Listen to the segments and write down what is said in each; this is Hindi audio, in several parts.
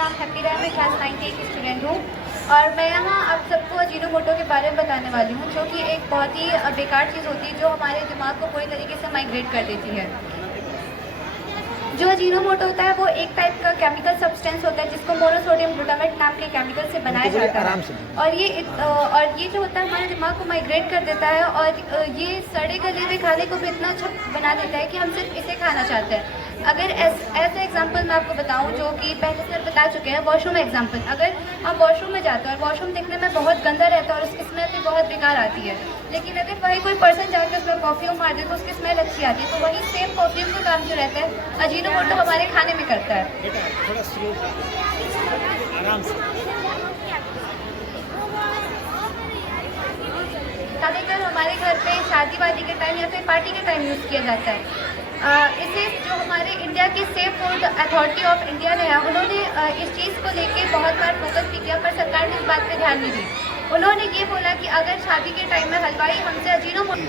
नाम हैप्पी है, मैं क्लास 9 की स्टूडेंट हूँ और मैं यहाँ आप सबको अजीनोमोटो के बारे में बताने वाली हूँ, जो कि एक बहुत ही बेकार चीज़ होती है जो हमारे दिमाग को पूरी तरीके से माइग्रेट कर देती है। जो अजीनोमोटो होता है वो एक टाइप का केमिकल सब्सटेंस होता है जिसको मोनोसोडियम ग्लूटामेट नाम के केमिकल से बनाया जाता है और ये जो होता है हमारे दिमाग को माइग्रेट कर देता है और ये सड़े गले हुए खाने को भी इतना अच्छा बना देता है कि हम सिर्फ इसे खाना चाहते हैं। अगर ऐसा एग्जांपल मैं आपको बताऊं जो कि पहले सर बता चुके हैं, वॉशरूम एग्जांपल। अगर हम वॉशरूम में जाते हैं और वॉशरूम दिखने में बहुत गंदा रहता है और उसकी स्मेल भी बहुत बेकार आती है, लेकिन अगर वही कोई पर्सन जाकर उसमें परफ्यूम मार दे तो उसकी स्मेल अच्छी आती है। तो वही सेम परफ्यूम का काम जो रहता है अजीनोमोटो हमारे खाने में करता है। ज़्यादातर हमारे घर पे शादी वादी के टाइम या फिर पार्टी के टाइम यूज़ किया जाता है। इसे जो हमारे इंडिया की safe food authority of India ने है, उन्होंने इस चीज़ को लेके बहुत बार फोकस भी किया, पर सरकार ने इस बात पे ध्यान नहीं दी। उन्होंने ये बोला कि अगर शादी के टाइम में हलवाई हमसे अजीनोमोटो,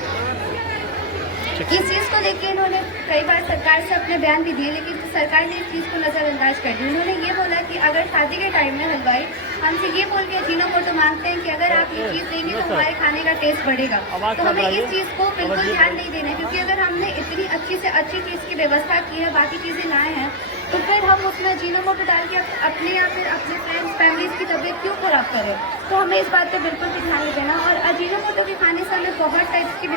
इस चीज़ को लेके इन्होंने कई बार सरकार से अपने बयान भी दिए, लेकिन सरकार ने इस चीज़ को नज़रअंदाज कर दिया। उन्होंने ये बोला कि अगर शादी के टाइम में हलवाई हमसे ये बोल के अजीनोमोटो मांगते हैं कि अगर आप ये चीज़ देंगे तो हमारे खाने का टेस्ट बढ़ेगा, तो हमें इस चीज़ को बिल्कुल ध्यान नहीं देना है, क्योंकि अगर हमने इतनी अच्छी से अच्छी चीज़ की व्यवस्था की है, बाकी चीज़ें लाए हैं, तो फिर हम उसमें अजीनोमोटो डाल के अपने या फिर अपने फ्रेंड्स फैमिलीज़ की तबीयत क्यों ख़राब करें। तो हमें इस बात पर बिल्कुल भी ध्यान नहीं देना। और अजीनोमोटो के खाने से हमें बहुत टाइप्स की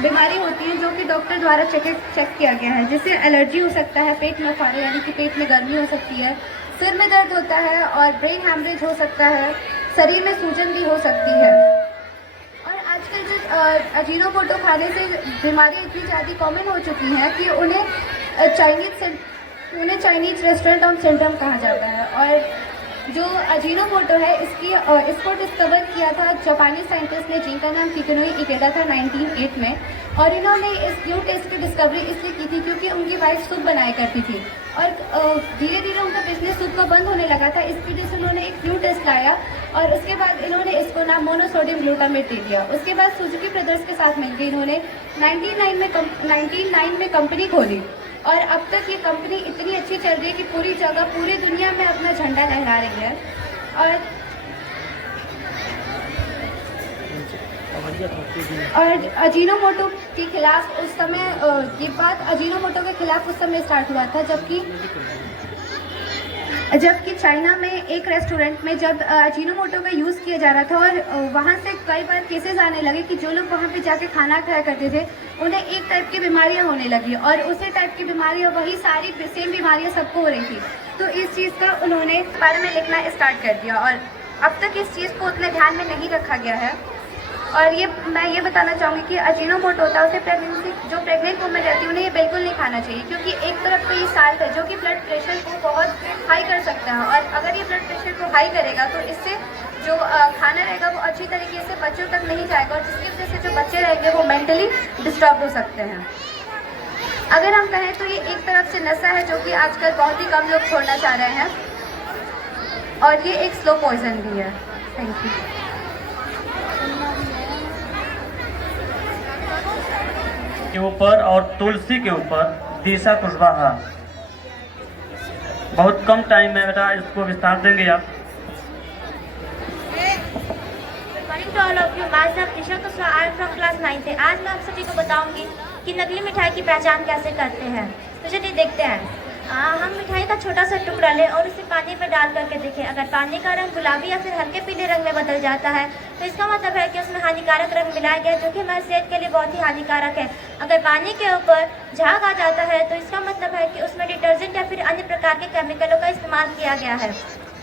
बीमारी होती है जो कि डॉक्टर द्वारा चेक किया गया है, जिससे एलर्जी हो सकता है, पेट में फाड़े यानी कि पेट में गर्मी हो सकती है, सिर में दर्द होता है और ब्रेन हैमरेज हो सकता है, शरीर में सूजन भी हो सकती है। और आजकल जो अजीनोमोटो खाने से बीमारियाँ इतनी ज़्यादा कॉमन हो चुकी हैं कि उन्हें चाइनीज़ रेस्टोरेंट ऑफ सिंड्रोम कहा जाता है। और जो अजीनोमोटो है इसको डिस्कवर किया था जापानी साइंटिस्ट ने, जिनका नाम किकुनोई इकेडा था 1908 में। और इन्होंने इस न्यू टेस्ट की डिस्कवरी इसलिए की थी क्योंकि उनकी वाइफ सूप बनाया करती थी और धीरे धीरे उनका बिजनेस सूप का बंद होने लगा था। इस वजह से उन्होंने एक न्यू टेस्ट लाया और उसके बाद इन्होंने इसको नाम मोनोसोडियम ग्लूटामेट दे दिया। उसके बाद सुजुकी ब्रदर्स के साथ मिलकर इन्होंने 1999 में कंपनी खोली और अब तक ये कंपनी इतनी अच्छी चल रही है कि पूरी दुनिया में अपना झंडा लहरा रही है। और अजीनोमोटो के खिलाफ उस समय ये बात अजीनोमोटो के खिलाफ उस समय स्टार्ट हुआ था जबकि चाइना में एक रेस्टोरेंट में जब अजीनोमोटो का यूज़ किया जा रहा था और वहाँ से कई बार केसेस आने लगे कि जो लोग वहाँ पे जाके खाना खाया करते थे उन्हें एक टाइप की बीमारियाँ होने लगी और उसी टाइप की बीमारियाँ वही सारी सेम बीमारियाँ सबको हो रही थी। तो इस चीज़ का उन्होंने बारे में लिखना स्टार्ट कर दिया और अब तक इस चीज़ को उतने ध्यान में नहीं रखा गया है। और मैं ये बताना चाहूँगी कि अजीनोमोटो होता है उसे जो प्रेग्नेंट वुमेन रहती है उन्हें ये बिल्कुल नहीं खाना चाहिए, क्योंकि एक तरफ तो ये साल्ट है जो कि ब्लड प्रेशर को बहुत हाई कर सकता है और अगर ये ब्लड प्रेशर को हाई करेगा तो इससे जो खाना रहेगा वो अच्छी तरीके से बच्चों तक नहीं जाएगा और जिसकी वजह से जो बच्चे रहेंगे वो मेंटली डिस्टर्ब हो सकते हैं। अगर हम कहें तो ये एक तरफ से नशा है जो कि आजकल बहुत ही कम लोग छोड़ना चाह रहे हैं और ये एक स्लो पॉइजन भी है। Thank you. के ऊपर और तुलसी के ऊपर दिशा कुशवाहा। बहुत कम टाइम में बेटा इसको विस्तार देंगे आप। Morning to all of you, मैं Disha Kushwaha, I am from class 9 से। आज मैं आप सभी को बताऊंगी कि नकली मिठाई की पहचान कैसे करते हैं। तो चलिए देखते हैं। हम मिठाई का छोटा सा टुकड़ा लें और उसे पानी में डाल करके देखें। अगर पानी का रंग गुलाबी या फिर हल्के पीले रंग में बदल जाता है तो इसका मतलब है कि उसमें हानिकारक रंग मिलाया गया जो कि हमारी सेहत के लिए बहुत ही हानिकारक है। अगर पानी के ऊपर झाग आ जाता है तो इसका मतलब है कि उसमें डिटर्जेंट या फिर अन्य प्रकार के केमिकलों का इस्तेमाल किया गया है।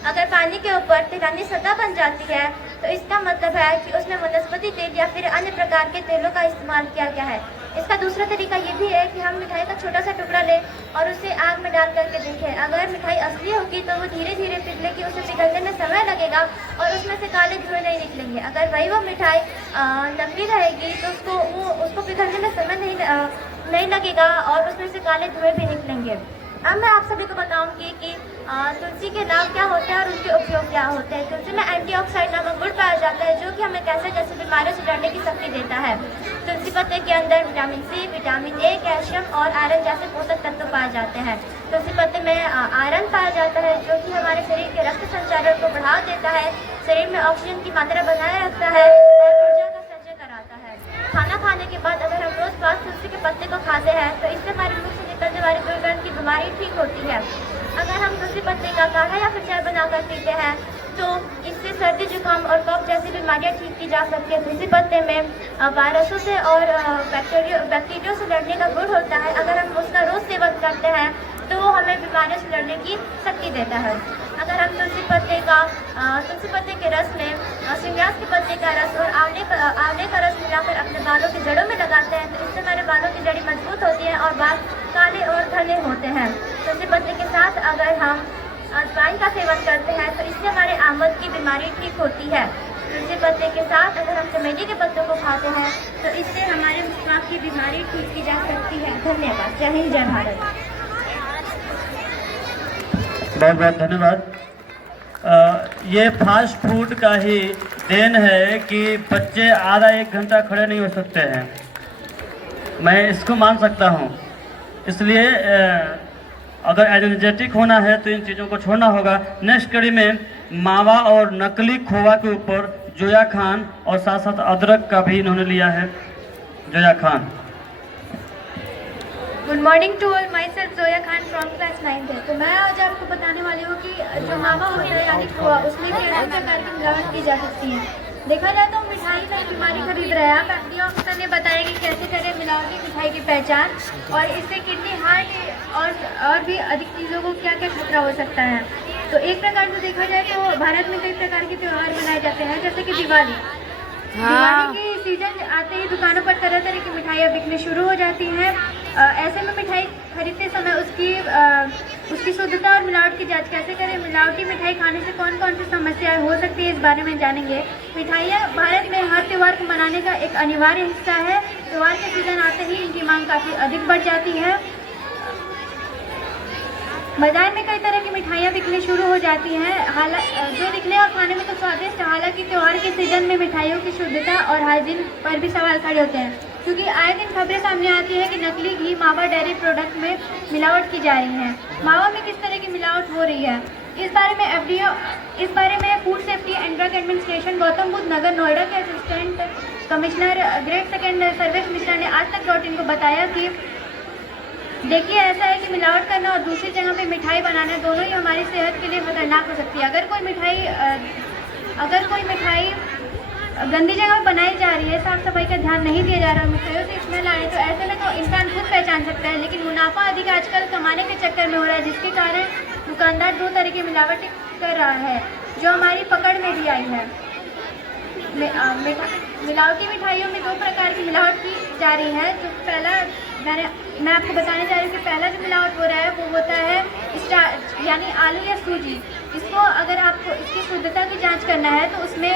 अगर पानी के ऊपर तिरानी सतह बन जाती है तो इसका मतलब है कि उसमें वनस्पति तेल या फिर अन्य प्रकार के तेलों का इस्तेमाल किया गया है। इसका दूसरा तरीका ये भी है कि हम मिठाई का छोटा सा टुकड़ा लें और उसे आग में डाल करके देखें। अगर मिठाई असली होगी तो वो धीरे धीरे पिघलेगी, उसे पिघलने में समय लगेगा और उसमें से काले धुएं नहीं निकलेंगे। अगर वही वो मिठाई नकली रहेगी तो उसको पिघलने में समय नहीं लगेगा और उसमें से काले धुएं भी निकलेंगे। अब मैं आप सभी को बताऊंगी कि तुलसी के लाभ क्या होते हैं और उनके उपयोग क्या होते हैं। तुलसी में एंटीऑक्सीडेंट नामक गुण पाया जाता है जो कि हमें कैंसर जैसी बीमारियों से लड़ने की शक्ति देता है। तुलसी पत्ते के अंदर vitamin C, vitamin A, calcium और आयरन जैसे पोषक तत्व पाए जाते हैं। तुलसी पत्ते में आयरन पाया जाता है, जो कि हमारे शरीर के रक्त संचालन को बढ़ा देता है, शरीर में ऑक्सीजन की मात्रा बनाए रखता है और ऊर्जा का संचय कराता है। खाना खाने के बाद अगर हम रोज 5 तुलसी के पत्ते को खाते हैं तो इससे हमारे मुंह से निकलने वाली दुर्गंध की बीमारी ठीक होती है। अगर हम तुलसी पत्ते का काढ़ा या फिर चाय बनाकर पीते हैं तो इससे सर्दी जुकाम और कफ जैसी बीमारियां ठीक की जा सकती है। तुलसी पत्ते में वायरसों से और बैक्टीरिया से लड़ने का गुण होता है। अगर हम उसका रोज सेवन करते हैं तो वो हमें बीमारियों से लड़ने की शक्ति देता है। अगर हम तुलसी पत्ते के रस में श्रृंगार के पत्ते का रस और आंवले का रस मिलाकर अपने बालों की जड़ों में लगाते हैं तो इससे हमारे बालों की जड़ी मजबूत होती है और बाल काले और घने होते हैं। तुलसी पत्ते के साथ अगर हम अजवाइन का सेवन करते हैं तो इससे हमारे आमद की बीमारी ठीक होती है। तुलसी पत्ते के साथ अगर हम चमेली के पत्तों को खाते हैं तो इससे हमारे मुस्ताक की बीमारी ठीक की जा सकती है। धन्यवाद। जय हिंद, जय भारत। बहुत बहुत धन्यवाद। ये फास्ट फूड का ही देन है कि बच्चे आधा 1 घंटा खड़े नहीं हो सकते हैं, मैं इसको मान सकता हूँ। इसलिए अगर एनर्जेटिक होना है तो इन चीज़ों को छोड़ना होगा। नेक्स्ट कड़ी में मावा और नकली खोवा के ऊपर जोया खान और साथ साथ अदरक का भी इन्होंने लिया है। Zoya Khan. Good morning to all, myself Zoya Khan from class 9th है। तो मैं आज आपको बताने वाली हूँ कि जो मावा होती है यानी खोआ, उसमें भी अलग प्रकार की मिलावट की जा सकती है। देखा जाए तो मिठाई में बीमारी खरीद रहे हैं आप, एफडीए ऑफिसर ने बताया कि कैसे करें मिलावटी मिठाई की पहचान और इससे किडनी, हार्ट और भी अधिक चीज़ों को क्या क्या खतरा हो सकता है। तो एक प्रकार से देखा जाए तो भारत में कई प्रकार के त्यौहार मनाए जाते हैं, जैसे कि दिवाली के सीजन आते ही दुकानों पर तरह तरह की मिठाइयाँ बिकने शुरू हो जाती हैं। ऐसे में मिठाई खरीदते समय उसकी शुद्धता और मिलावट की जांच कैसे करें, मिलावटी मिठाई खाने से कौन कौन सी समस्याएं हो सकती है, इस बारे में जानेंगे। मिठाइयाँ भारत में हर त्यौहार को मनाने का एक अनिवार्य हिस्सा है। त्यौहार के सीजन आते ही इनकी मांग काफ़ी अधिक बढ़ जाती है। बाजार में कई तरह की मिठाइयाँ बिकने शुरू हो जाती हैं, जो दिखने और खाने में तो स्वादिष्ट, हालांकि त्यौहार के सीजन में मिठाइयों की शुद्धता और हाइजीन पर भी सवाल खड़े होते हैं, क्योंकि आए दिन खबरें सामने आती है कि नकली घी, मावा, डेयरी प्रोडक्ट में मिलावट की जा रही है। मावा में किस तरह की मिलावट हो रही है, इस बारे में food safety and drug administration Gautam Buddh Nagar Noida के assistant commissioner grade 2 Sarvesh Mishra ने आज तक .in को बताया कि देखिए, ऐसा है कि मिलावट करना और दूसरी जगह पे मिठाई बनाना दोनों ही हमारी सेहत के लिए खतरनाक हो सकती है। अगर कोई मिठाई गंदी जगह पर बनाई जा रही है, साफ सफाई का ध्यान नहीं दिया जा रहा है, मिठाइयों से स्मेल आ रही है, तो ऐसे में तो इंसान खुद पहचान सकता है, लेकिन मुनाफा अधिक आजकल कमाने के चक्कर में हो रहा है, जिसके कारण दुकानदार 2 तरह की मिलावट कर रहा है, जो हमारी पकड़ में भी आई है। मिलावटी मिठाइयों में 2 प्रकार की मिलावट की जा रही है। जो पहला मैं आपको बताने जा रही हूँ कि पहला जो मिलावट हो रहा है वो होता है स्टार्च, यानी आलू या सूजी। इसको अगर आपको इसकी शुद्धता की जांच करना है तो उसमें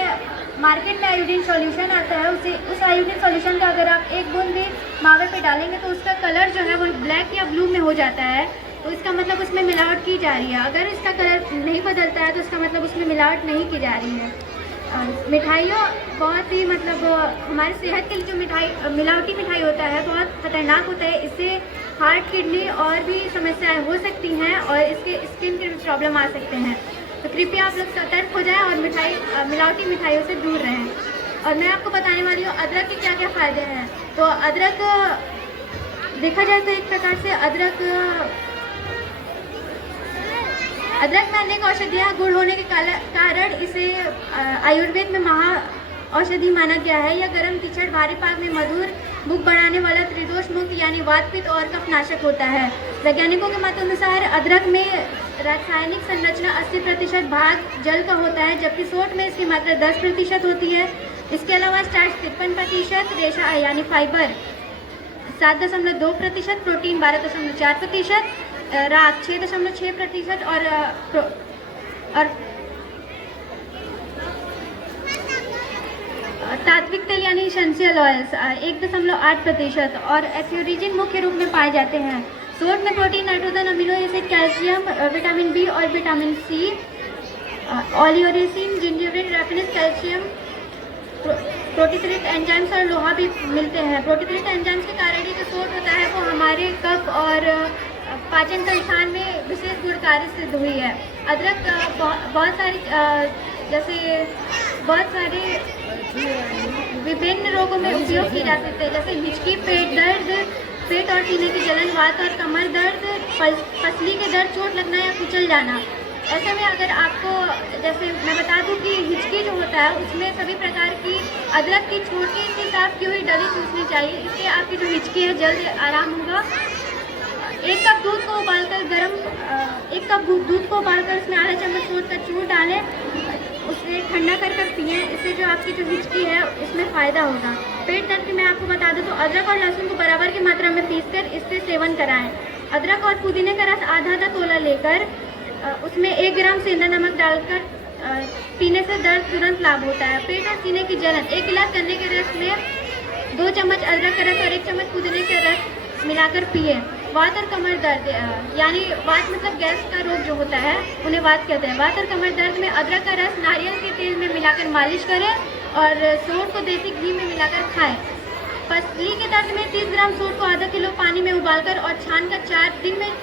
मार्केट में आयोडीन सॉल्यूशन आता है, उस आयोडीन सॉल्यूशन का अगर आप 1 बूंद भी मावे पे डालेंगे तो उसका कलर जो है वो ब्लैक या ब्लू में हो जाता है, तो इसका मतलब उसमें मिलावट की जा रही है। अगर इसका कलर नहीं बदलता है तो इसका मतलब उसमें मिलावट नहीं की जा रही है। मिठाइयों बहुत ही हमारी सेहत के लिए जो मिलावटी मिठाई होता है बहुत खतरनाक होता है। इससे हार्ट, किडनी और भी समस्याएं हो सकती हैं और इसके स्किन के प्रॉब्लम आ सकते हैं। तो कृपया आप लोग सतर्क हो जाएं और मिलावटी मिठाइयों से दूर रहें। और मैं आपको बताने वाली हूँ अदरक के क्या क्या फ़ायदे हैं। तो अदरक देखा जाए तो एक प्रकार से अदरक में अनेक औषधियाँ गुण होने के कारण इसे आयुर्वेद में महा औषधि माना गया है। यह गर्म, कीचड़, भारी पाक में मधुर, भूख बढ़ाने वाला, त्रिदोष मुक्त यानी वात, पित्त और कफनाशक होता है। वैज्ञानिकों के मत अनुसार अदरक में रासायनिक संरचना 80% भाग जल का होता है, जबकि सोंठ में इसकी मात्रा 10% होती है। इसके अलावा स्टार्च 53%, रेशा यानी फाइबर 7.2%, प्रोटीन 12.4%, राख 6.6% और तात्विक तेल यानी एसेंशियल ऑयल्स 1.8% और एथ्योरिजिन मुख्य रूप में पाए जाते हैं। सोंठ में protein, nitrogen, amino acid, calcium, vitamin B और विटामिन सी, ऑलियोरेसिन, जिंजरब्रेन, रैपिनिस, कैल्शियम, प्रोटीथेलिक एंजाइम्स और लोहा भी मिलते हैं। प्रोटीथेलिक एंजाइम्स के कारण ही जो सोंठ होता है वो हमारे कफ और पाचन संस्थान में विशेष गुणकारी सिद्ध हुई है। अदरक बहुत सारे विभिन्न रोगों में उपयोग किए जा सकते हैं, जैसे हिचकी, पेट दर्द, पेट और सीने की जलन, वात और कमर दर्द, पसली के दर्द, चोट लगना या कुचल जाना। ऐसे में अगर आपको, जैसे मैं बता दूं कि हिचकी जो होता है उसमें सभी प्रकार की अदरक की छोटी सी साफ की हुई डली चूसनी चाहिए। इससे आपकी जो हिचकी है जल्द आराम होगा। एक कप दूध को उबालकर उसमें आधा चम्मच दूध का चूर डालें, उसे ठंडा कर पिएँ। इससे जो आपकी जो हिचकी है उसमें फ़ायदा होगा। पेट दर्द की मैं आपको बता दूं तो अदरक और लहसुन को बराबर की मात्रा में पीसकर इससे सेवन कराएं। अदरक और पुदीने का रस आधा तोला लेकर उसमें 1 ग्राम सेंधा नमक डालकर पीने से दर्द तुरंत लाभ होता है। पेट और सीने की जलन, 1 गिलास गन्ने के रस में 2 चम्मच अदरक का रस और 1 चम्मच पुदीने का रस मिलाकर पिए। वात और कमर दर्द, यानी वात मतलब गैस का रोग जो होता है उन्हें वात कहते हैं। वात और कमर दर्द में अदरक का रस नारियल के तेल में मिलाकर मालिश करें और सौंठ को देसी घी में मिलाकर खाएं। पसली के दर्द में 30 ग्राम सौंठ को आधा किलो पानी में उबालकर और छानकर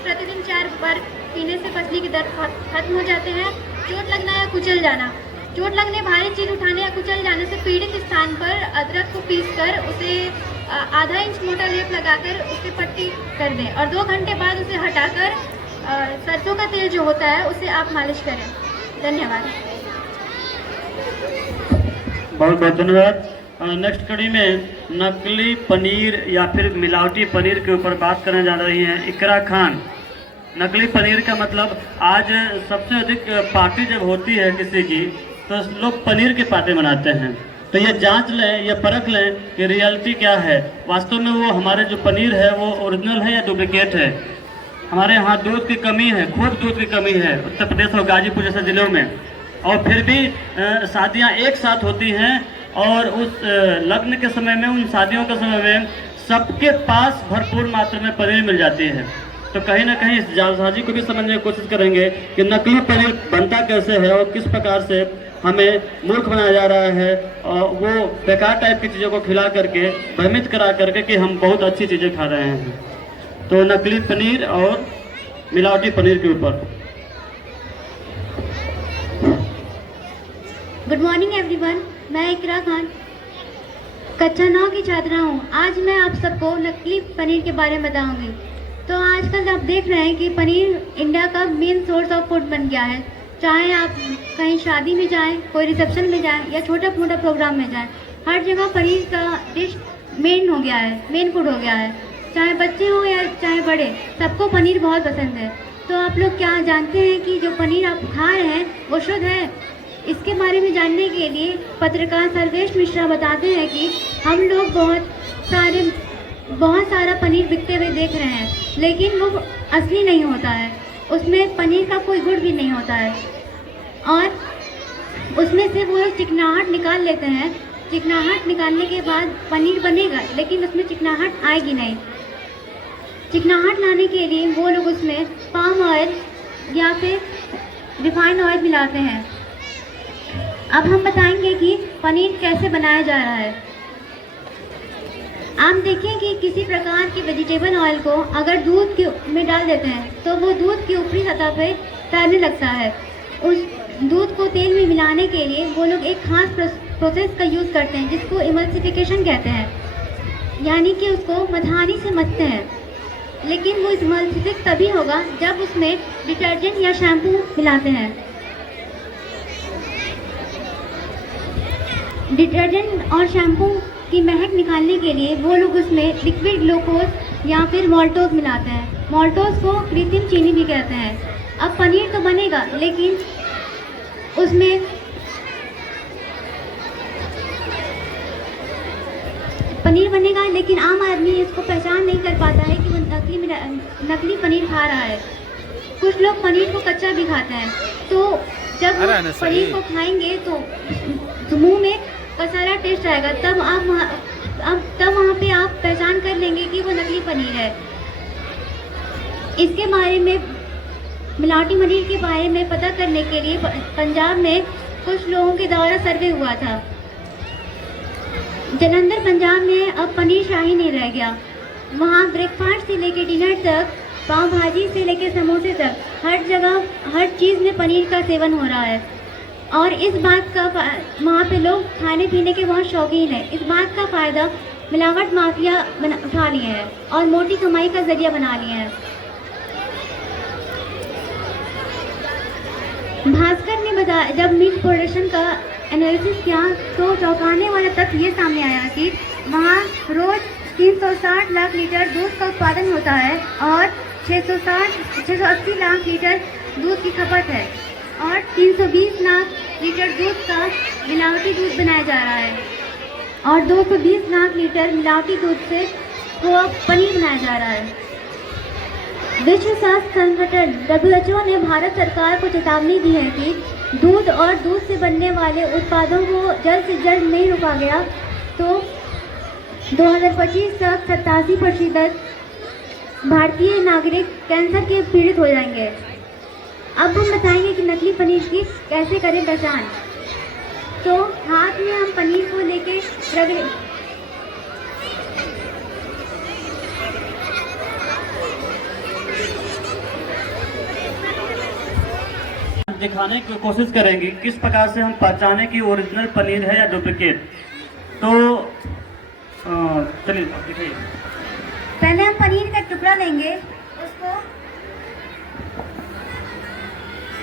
प्रतिदिन 4 बार पीने से पसली के दर्द खत्म हो जाते हैं। चोट लगना या कुचल जाना, चोट लगने, भारी चीज उठाने या कुचल जाने से पीड़ित स्थान पर अदरक को पीसकर उसे आधा इंच मोटा लेप लगाकर उससे पट्टी कर दें और 2 घंटे बाद उसे हटाकर सरसों का तेल जो होता है उसे आप मालिश करें। धन्यवाद। बहुत बहुत धन्यवाद। नेक्स्ट कड़ी में नकली पनीर या फिर मिलावटी पनीर के ऊपर बात करने जा रही हैं इकरा खान। नकली पनीर का मतलब, आज सबसे अधिक पार्टी जब होती है किसी की तो लोग पनीर के पार्टी मनाते हैं। तो ये जांच लें, ये परख लें कि रियलिटी क्या है, वास्तव में वो हमारे जो पनीर है वो ओरिजिनल है या डुप्लीकेट है। हमारे यहाँ दूध की कमी है, खूब दूध की कमी है उत्तर प्रदेश और गाजीपुर जैसे ज़िलों में, और फिर भी शादियाँ एक साथ होती हैं और उस लग्न के समय में, उन शादियों के समय में सबके पास भरपूर मात्रा में पनीर मिल जाती है। तो कहीं ना कहीं इस जालसाजी को भी समझने की कोशिश करेंगे कि नकली पनीर बनता कैसे है और किस प्रकार से हमें मूर्ख बनाया जा रहा है, और वो बेकार टाइप की चीज़ों को खिला करके, भ्रमित करा करके कि हम बहुत अच्छी चीज़ें खा रहे हैं। तो नकली पनीर और मिलावटी पनीर के ऊपर। गुड मॉर्निंग एवरीवन, मैं इकरा खान कक्षा 9 की छात्रा हूँ। आज मैं आप सबको नकली पनीर के बारे में बताऊंगी। तो आजकल आप देख रहे हैं कि पनीर इंडिया का मेन सोर्स ऑफ फूड बन गया है। चाहे आप कहीं शादी में जाएं, कोई रिसेप्शन में जाएं या छोटा मोटा प्रोग्राम में जाएं, हर जगह पनीर का डिश मेन हो गया है, मेन फूड हो गया है। चाहे बच्चे हो या चाहे बड़े, सबको पनीर बहुत पसंद है। तो आप लोग क्या जानते हैं कि जो पनीर आप खा रहे हैं वो शुद्ध है? इसके बारे में जानने के लिए पत्रकार सर्वेश मिश्रा बताते हैं कि हम लोग बहुत सारा पनीर बिकते हुए देख रहे हैं, लेकिन वो असली नहीं होता है, उसमें पनीर का कोई गुण भी नहीं होता है और उसमें से वो लोग चिकनाहट निकाल लेते हैं। चिकनाहट निकालने के बाद पनीर बनेगा, लेकिन उसमें चिकनाहट आएगी नहीं। चिकनाहट लाने के लिए वो लोग उसमें पाम ऑयल या फिर रिफाइंड ऑयल मिलाते हैं। अब हम बताएंगे कि पनीर कैसे बनाया जा रहा है। आप देखिए कि किसी प्रकार के वेजिटेबल ऑयल को अगर दूध के में डाल देते हैं तो वो दूध की ऊपरी सतह पर तैरने लगता है। उस दूध को तेल में मिलाने के लिए वो लोग एक खास प्रोसेस का यूज़ करते हैं जिसको इमल्सिफिकेशन कहते हैं, यानी कि उसको मधानी से मथते हैं। लेकिन वो इमल्सिफिक तभी होगा जब उसमें डिटर्जेंट या शैम्पू मिलाते हैं। डिटर्जेंट और शैम्पू की महक निकालने के लिए वो लोग उसमें लिक्विड ग्लूकोज या फिर मॉल्टोज मिलाते हैं। मॉल्टोज को कृत्रिम चीनी भी कहते हैं। अब पनीर तो बनेगा, लेकिन उसमें पनीर बनेगा लेकिन आम आदमी इसको पहचान नहीं कर पाता है कि वो नकली पनीर खा रहा है। कुछ लोग पनीर को कच्चा भी खाते हैं, तो जब पनीर को खाएंगे तो मुंह में कसारा टेस्ट आएगा, तब वहाँ पे आप पहचान कर लेंगे कि वो नकली पनीर है। इसके बारे में, मिलावटी पनीर के बारे में पता करने के लिए पंजाब में कुछ लोगों के द्वारा सर्वे हुआ था। जालंधर पंजाब में अब पनीर शाही नहीं रह गया। वहाँ ब्रेकफास्ट से लेकर डिनर तक पाव भाजी से लेकर समोसे तक हर जगह हर चीज़ में पनीर का सेवन हो रहा है। और इस बात का वहाँ पे लोग खाने पीने के बहुत शौकीन हैं। इस बात का फ़ायदा मिलावट माफिया उठा लिए हैं और मोटी कमाई का जरिया बना लिए हैं। भास्कर ने बताया, जब मिल्क प्रोडक्शन का एनालिसिस किया तो चौंकाने वाला तथ्य ये सामने आया कि वहाँ रोज़ 360 लाख लीटर दूध का उत्पादन होता है और 680 लाख लीटर दूध की खपत है और 320 लाख लीटर दूध का मिलावटी दूध बनाया जा रहा है और 220 लाख लीटर मिलावटी दूध से वो पनीर बनाया जा रहा है। विश्व स्वास्थ्य संगठन WHO ने भारत सरकार को चेतावनी दी है कि दूध और दूध से बनने वाले उत्पादों को जल्द से जल्द नहीं रोका गया तो 2025 तक 87% भारतीय नागरिक कैंसर के पीड़ित हो जाएंगे। अब हम बताएंगे कि नकली पनीर की कैसे करें पहचान। तो हाथ में हम पनीर को लेके रगड़े दिखाने की कोशिश करेंगे किस प्रकार से हम पहचाने कि ओरिजिनल पनीर है या डुप्लीकेट। तो चलिए आप दिखाइए। पहले हम पनीर का टुकड़ा लेंगे, उसको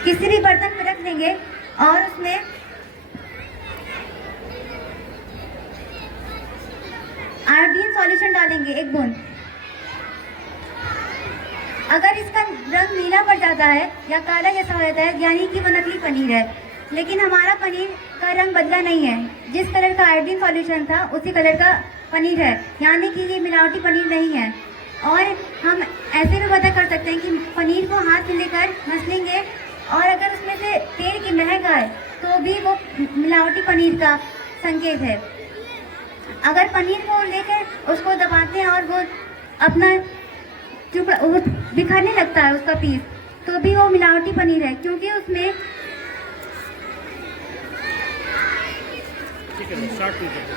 किसी भी बर्तन में रख देंगे और उसमें आयोडीन सॉल्यूशन डालेंगे 1 बूंद। अगर इसका रंग नीला पड़ जाता है या काला जैसा हो जाता है यानी कि वो नकली पनीर है। लेकिन हमारा पनीर का रंग बदला नहीं है, जिस कलर का आयोडीन सॉल्यूशन था उसी कलर का पनीर है, यानी कि ये मिलावटी पनीर नहीं है। और हम ऐसे भी पता कर सकते हैं कि पनीर को हाथ में लेकर मसलेंगे और अगर उसमें से तेल की महक आए तो भी वो मिलावटी पनीर का संकेत है। अगर पनीर को लेकर उसको दबाते हैं और वो अपना वो बिखरने लगता है उसका पीस, तो भी वो मिलावटी पनीर है, क्योंकि उसमें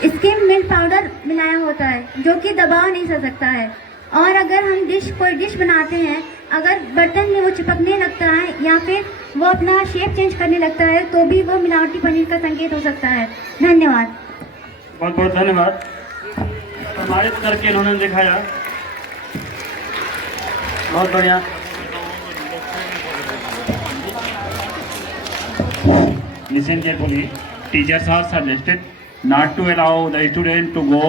स्किम मिल्क पाउडर मिलाया होता है जो कि दबा नहीं सकता है। और अगर हम कोई डिश बनाते हैं, अगर बर्तन में वो चिपकने लगता है या फिर वो अपना शेप चेंज करने लगता है तो भी वो मिलावटी पनीर का संकेत हो सकता है। धन्यवाद। बहुत बहुत धन्यवाद। प्रमाणित करके इन्होंने दिखाया, बहुत बढ़िया। Listen carefully. Teachers are suggested not to allow the student to go